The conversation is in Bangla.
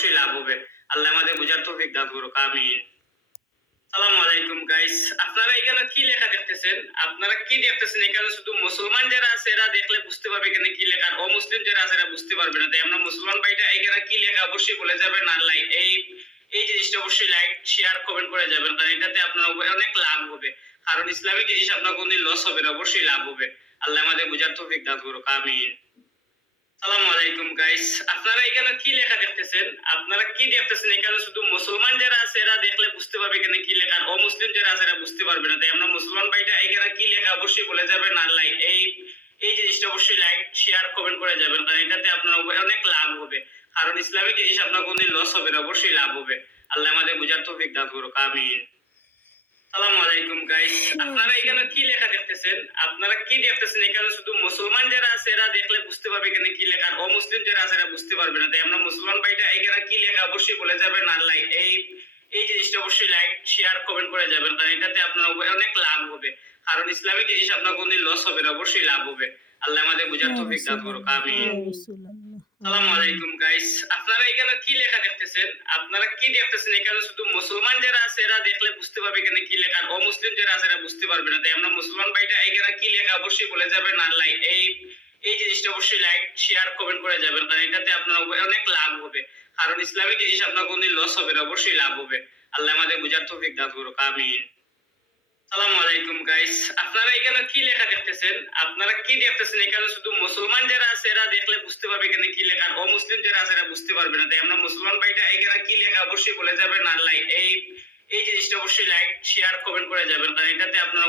অবশ্যই লাভ হবে। আল্লাহ আমাদের বুঝার তৌফিক দান করুক। আমিন। সালামু আলাইকুম গাইস। আপনারা এখানে কি লেখা দেখতেছেন? আপনারা কি দেখতেছেন? এখানে শুধু মুসলমান যারা আছে এরা দেখলে বুঝতে পারবে এখানে কি লেখা। আর অমুসলিম যারা আছে এরা বুঝতে পারবে না। তাই আমরা মুসলমান ভাইটা এখানে কি লেখা অবশ্যই বলে যাবেন। আর লাইক এই জিনিসটা অবশ্যই লাইক, শেয়ার, কমেন্ট করে যাবেন। কারণ এটাতে আপনার অনেক লাভ হবে। কারণ ইসলামিক জিনিস আপনার কোনদিন লস হবে না, অবশ্যই লাভ হবে। আল্লাহ আমাদের বুঝার তৌফিক দান করুক। আমিন। সালামু আলাইকুম গাইস। আপনারা এখানে কি লেখা দেখতেছেন? আপনারা কি দেখতেছেন? এখানে শুধু মুসলমান যারা আছে এরা দেখলে বুঝতে পারবে এখানে কি লেখা। আর অমুসলিম যারা আছে এরা বুঝতে পারবে না। তাই আমরা মুসলমান ভাইটা এখানে কি লেখা অবশ্যই বলে যাবেন। আর লাইক এই জিনিসটা অবশ্যই লাইক, শেয়ার, কমেন্ট করে যাবেন। কারণ এটাতে আপনার অনেক লাভ হবে। কারণ ইসলামিক জিনিস আপনার কোনদিন লস হবে না, অবশ্যই লাভ হবে। আল্লাহ আমাদের বুঝার তৌফিক দান করুক। আমিন। সালামু আলাইকুম গাইস। আপনারা এখানে কি লেখা দেখতেছেন? আপনারা কি দেখতেছেন? এখানে শুধু মুসলমান যারা আছে এরা দেখলে বুঝতে পারবে এখানে কি লেখা। আর অমুসলিম যারা আছে এরা বুঝতে পারবে না। তাই আমরা মুসলমান ভাইটা এখানে কি লেখা অবশ্যই বলে যাবেন। আর লাইক এই জিনিসটা অবশ্যই লাইক, শেয়ার, কমেন্ট করে যাবেন। কারণ এটাতে আপনার অনেক লাভ হবে। কারণ ইসলামিক জিনিস আপনার কোনদিন লস হবে না, অবশ্যই লাভ হবে। আল্লাহ আমাদের বুঝার ইয়া তৌফিক দান করুক। রাসূলাল্লাহ, আমিন। ইয়া রাসূলাল্লাহ। সালামু আমিন। আলাইকুম গাইস। আপনারা এখানে কি লেখা দেখতেছেন? আপনারা কি দেখতেছেন? এখানে শুধু মুসলমান যারা আছে এরা দেখলে বুঝতে পারবে এখানে কি লেখা। আর অমুসলিম যারা আছে এরা বুঝতে পারবে না। তাই আমরা মুসলমান ভাইটা এখানে কি লেখা অবশ্যই বলে যাবেন। আর লাইক এই জিনিসটা অবশ্যই লাইক, শেয়ার, কমেন্ট করে যাবেন। কারণ এটাতে আপনার অনেক লাভ হবে। কারণ ইসলামিক জিনিস আপনার কোনদিন লস হবে না, অবশ্যই লাভ হবে। আল্লাহ আমাদের বুঝার তৌফিক দান করুক। আমিন। সালামু আলাইকুম গাইস। আপনারা এখানে কি লেখা দেখতেছেন? আপনারা কি দেখতেছেন? এখানে শুধু মুসলমান যারা আছে এরা দেখলে বুঝতে পারবে এখানে কি লেখা। আর অমুসলিম যারা আছে এরা বুঝতে পারবে না। তাই আমরা মুসলমান ভাইটা এখানে কি লেখা অবশ্যই বলে যাবেন। আর লাইক এই জিনিসটা অবশ্যই লাইক, শেয়ার, কমেন্ট করে যাবেন। কারণ এটাতে আপনার